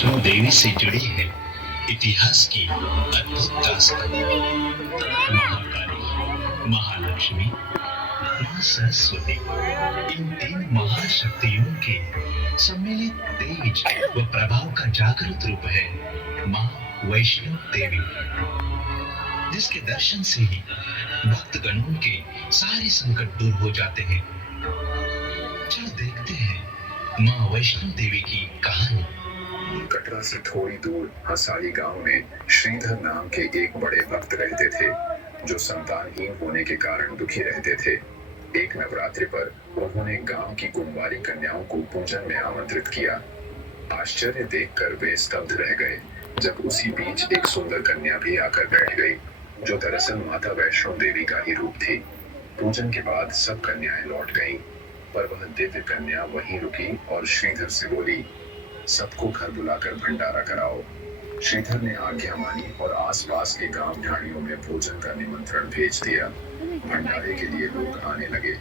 वैष्णो देवी से जुड़ी है इतिहास की अद्भुत दास्तान। महाकाली, महालक्ष्मी, मां सरस्वती, इन तीन महाशक्तियों के सम्मिलित तेज व प्रभाव का जागृत रूप है मां वैष्णो देवी, जिसके दर्शन से ही भक्तगणों के सारे संकट दूर हो जाते हैं। चलो देखते हैं मां वैष्णो देवी की कहानी। कटरा से थोड़ी दूर हसाली गांव में श्रीधर नाम के एक बड़े भक्त रहते थे, जो संतानहीन होने के कारण दुखी रहते थे। एक नवरात्रि पर उन्होंने गांव की कुंवारी कन्याओं को पूजन में आमंत्रित किया। आश्चर्य देखकर वे स्तब्ध रह गए, जब उसी बीच एक सुंदर कन्या भी आकर बैठ गई, जो दरअसल माता वैष्णो देवी का ही रूप थी। पूजन के बाद सब कन्याएं लौट गईं, पर वह दिव्य कन्या वहीं रुकी और श्रीधर से बोली, सबको घर बुलाकर भंडारा कराओ। श्रीधर ने आज्ञा मानी और आसपास के गांव ढाणियों में भोजन का निमंत्रण भेज दिया। भंडारे के लिए लोग आने लगे।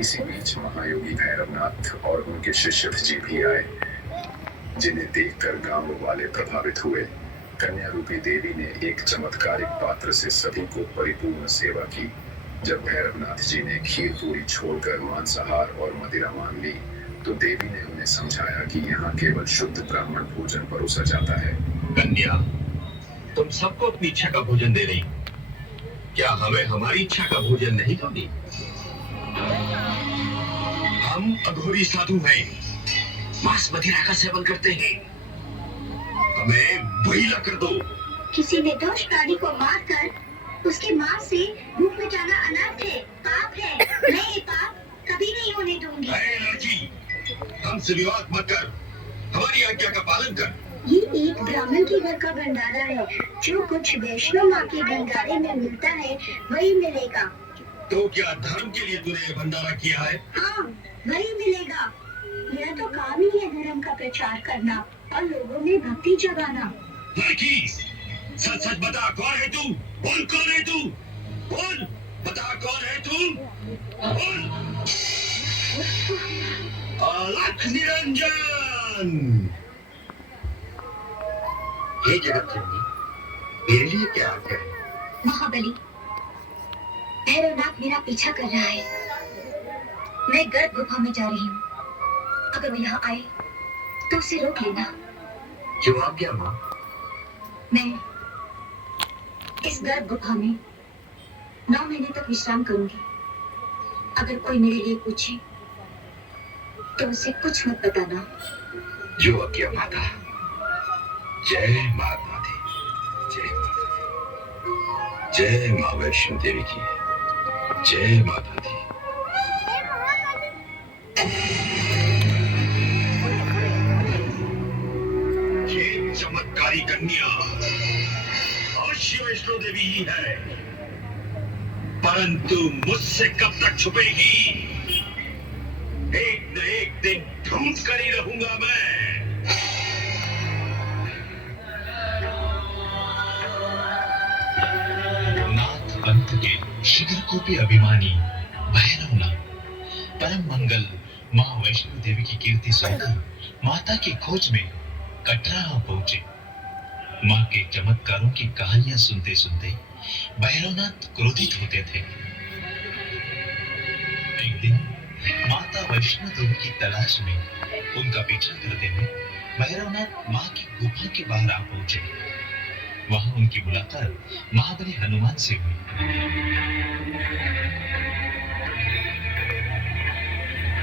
इसी बीच महायोगी भैरवनाथ और उनके शिष्य जी भी आए, जिन्हें देखकर गांव वाले प्रभावित हुए। कन्या रूपी देवी ने एक चमत्कारिक पात्र से सभी को परिपूर्ण सेवा की। जब भैरवनाथ जी ने खीर पूरी छोड़कर मांसाहार और मदिरा मांग ली, तो देवी ने उन्हें समझाया कि यहाँ केवल शुद्ध ब्राह्मण भोजन परोसा जाता है। कन्या, तुम सबको अपनी इच्छा का भोजन दे रही, क्या हमें हमारी इच्छा का भोजन नहीं दोगी? हम अघोरी साधु हैं, मांस मदिरा का सेवन करते हैं, हमें वही ला कर दो। किसी निर्दोष प्राणी को मारकर उसके मांस से भूख मिटाना अनर्थ है, पाप है। मैं ये पाप कभी नहीं होने दूंगी। लड़की, हमसे विवाद मत कर, हमारी आज्ञा का पालन कर। ये एक ब्राह्मण के घर का भंडारा है, जो कुछ वैष्णो माँ के भंडारे में मिलता है वही मिलेगा। तो क्या धर्म के लिए तूने भंडारा किया है? हाँ, वही मिलेगा। यह तो काम ही है धर्म का प्रचार करना और लोगों में भक्ति जगाना। लड़की, सच सच बता, कौन है तू? बोल, कौन है तू? बोल, बता कौन है तू? बोल। अलख निरंजन। हे जगत जननी, मेरे लिए क्या आज्ञा है? महाबली, भैरवनाथ मेरा पीछा कर रहा है। मैं गर्भ गुफा में जा रही हूँ। अगर वो यहाँ आए तो उसे रोक लेना। जो आज्ञा माँ। मैं इस गर्भ गुफा में 9 महीने तक विश्राम करूंगी। अगर कोई मेरे लिए पूछे तो उसे कुछ मत बताना। जो आज्ञा माता। जय माता दी, जय जय माँ वैष्णो देवी की, जय माता दी। ये चमत्कारी कन्या अवश्य वैष्णो देवी ही है, परंतु मुझसे कब तक छुपेगी? एक न एक दिन ढूंढ कर ही रहूंगा मैं। नाथ पंथ के शिखर को भी अभिमानी भैरवनाथ परम मंगल मां वैष्णो देवी की कीर्ति सुनकर माता की खोज में कटरा पहुंचे। मां के चमत्कारों की कहानियां सुनते सुनते भैरवनाथ क्रोधित होते थे। एक दिन माता वैष्णो देवी की तलाश में उनका पीछा करते हुए भैरवनाथ मां की गुफा के बाहर आ पहुंचे। वहां उनकी मुलाकात महाबली हनुमान से हुई।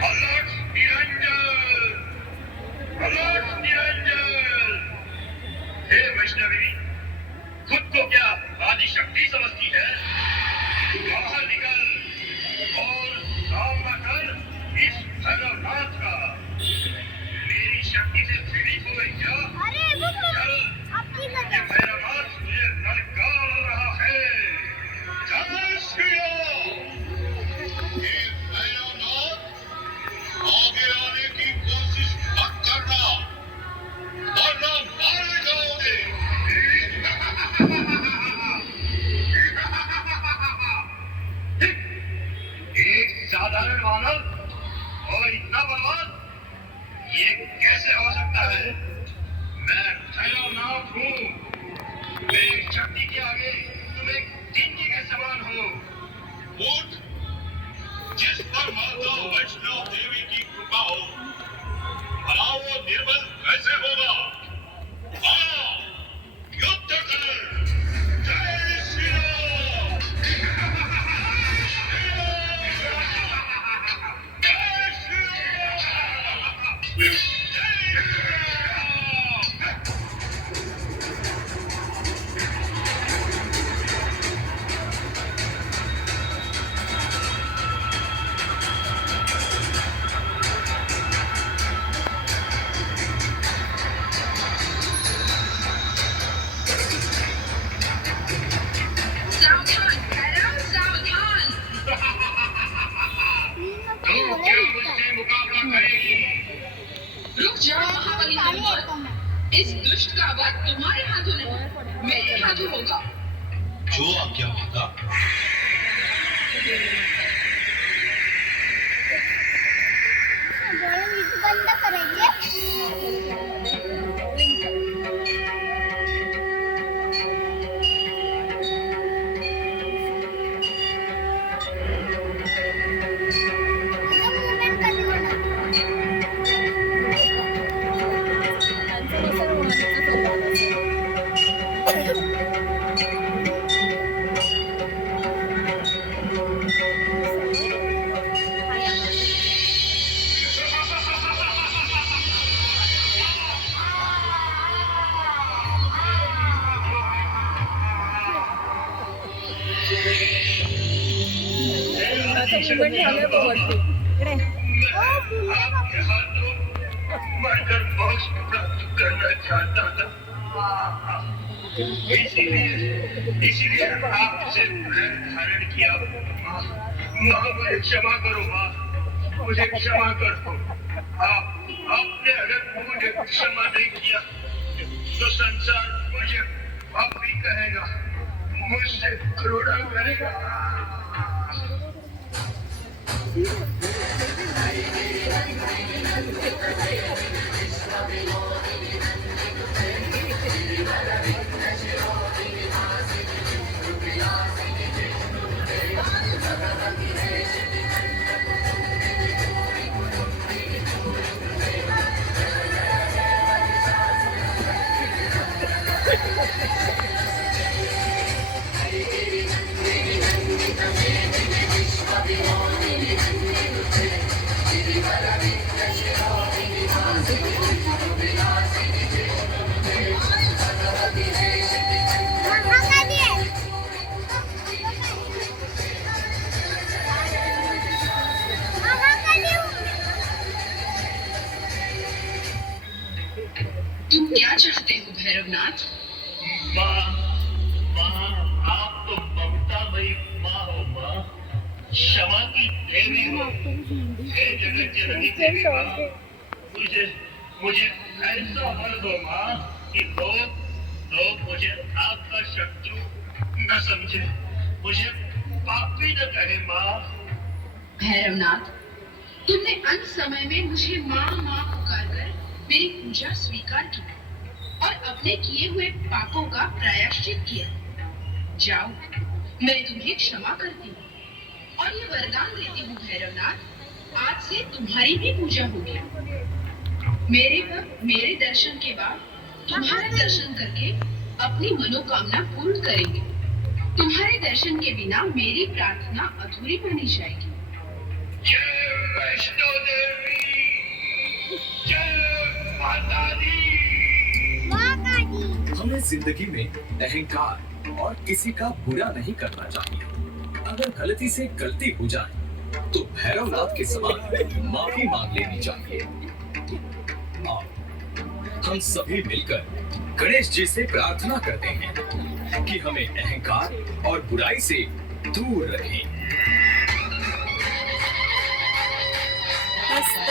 अलख निरंजन, अलख निरंजन। हे वैष्णवी, खुद को क्या आदि शक्ति समझती है? बाहर निकल और सामना कर इस भैरवनाथ का। मेरी शक्ति से पीड़ित हो गई क्या? चल, ये भैरवनाथ तुझे ललकार रहा है। जय श्री राम। ये भैरवनाथ आगे आने की कोशिश मत करना, इस दुष्ट का वध तुम्हारे हाथों नहीं, मेरे हाथों होगा। जो आज्ञा माता। बंद करेंगे। मरकर मोक्ष प्राप्त करना चाहता था, इसीलिए आपसे वैर धारण किया। माँ मुझे क्षमा करो, माँ मुझे क्षमा करो। आपने अगर मुझे क्षमा नहीं किया तो संसार मुझे पापी कहेगा, मुझसे करुणा करेगा। तुम क्या चाहते हो भैरवनाथ? माँ, आप तो ममतामयी माँ हो माँ, क्षमा की देवी हो। हे जगत जननी देवी माँ, मुझे ऐसा बल दो माँ कि लोग मुझे आपका शत्रु न समझे, मुझे पापी न कहे माँ। भैरवनाथ, तुमने अंत समय में मुझे माँ पुकारकर मेरी पूजा स्वीकार की और अपने किए हुए पापों का प्रायश्चित किया। जाओ, मैं तुम्हें क्षमा करती हूँ और ये वरदान देती हूँ भैरवनाथ, आज से तुम्हारी भी पूजा होगी। मेरे दर्शन के बाद तुम्हारा दर्शन करके अपनी मनोकामना पूर्ण करेंगे। तुम्हारे दर्शन के बिना मेरी प्रार्थना अधूरी मानी जाएगी। जय वैष्णो देवी, जय माता दी। हमें जिंदगी में अहंकार और किसी का बुरा नहीं करना चाहिए। अगर गलती से गलती हो जाए तो भैरवनाथ के समान माफी मांग लेनी चाहिए। आओ, हम सभी मिलकर गणेश जी से प्रार्थना करते हैं कि हमें अहंकार और बुराई से दूर रखें। मस्त